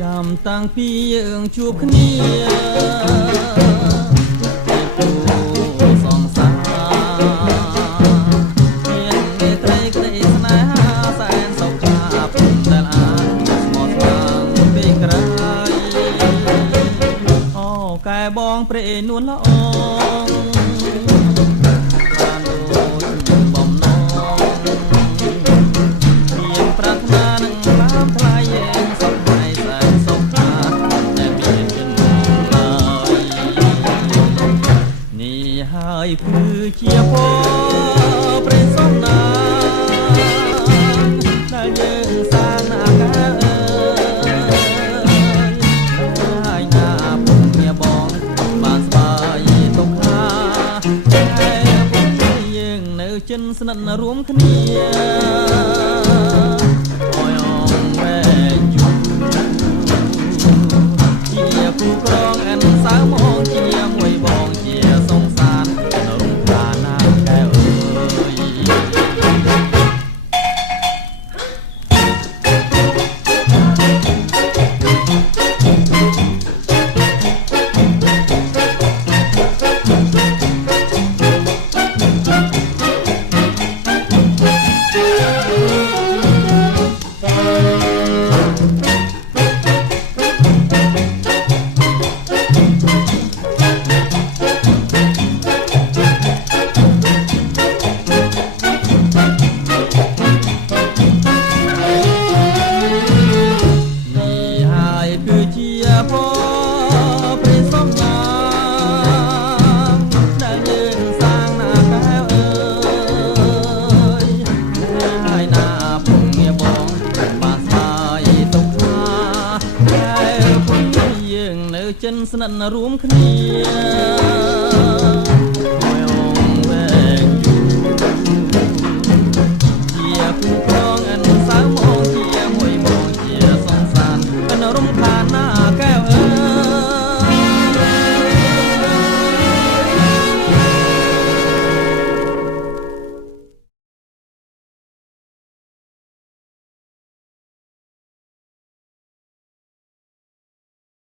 ចាំតាំងពីយើងជួបគ្នាកែបងព្រេនួនល្អបានដូចបំណងមានប្រាថ្នានឹងតាមថ្លៃយើងសុខใจសែនសុខថាតែមានចិនឡើយនេះហើយគឺជាពរព្រេសំណាដែលយើងសាងអាកាចិនស្និទ្ធរួមគ្នាអយអងវែងយូរជាគូក្រងអិនសៅមកជាមួយបងជាសងសានរំខានណាកែអើយចិនស្និទ្ធរួមគ្នា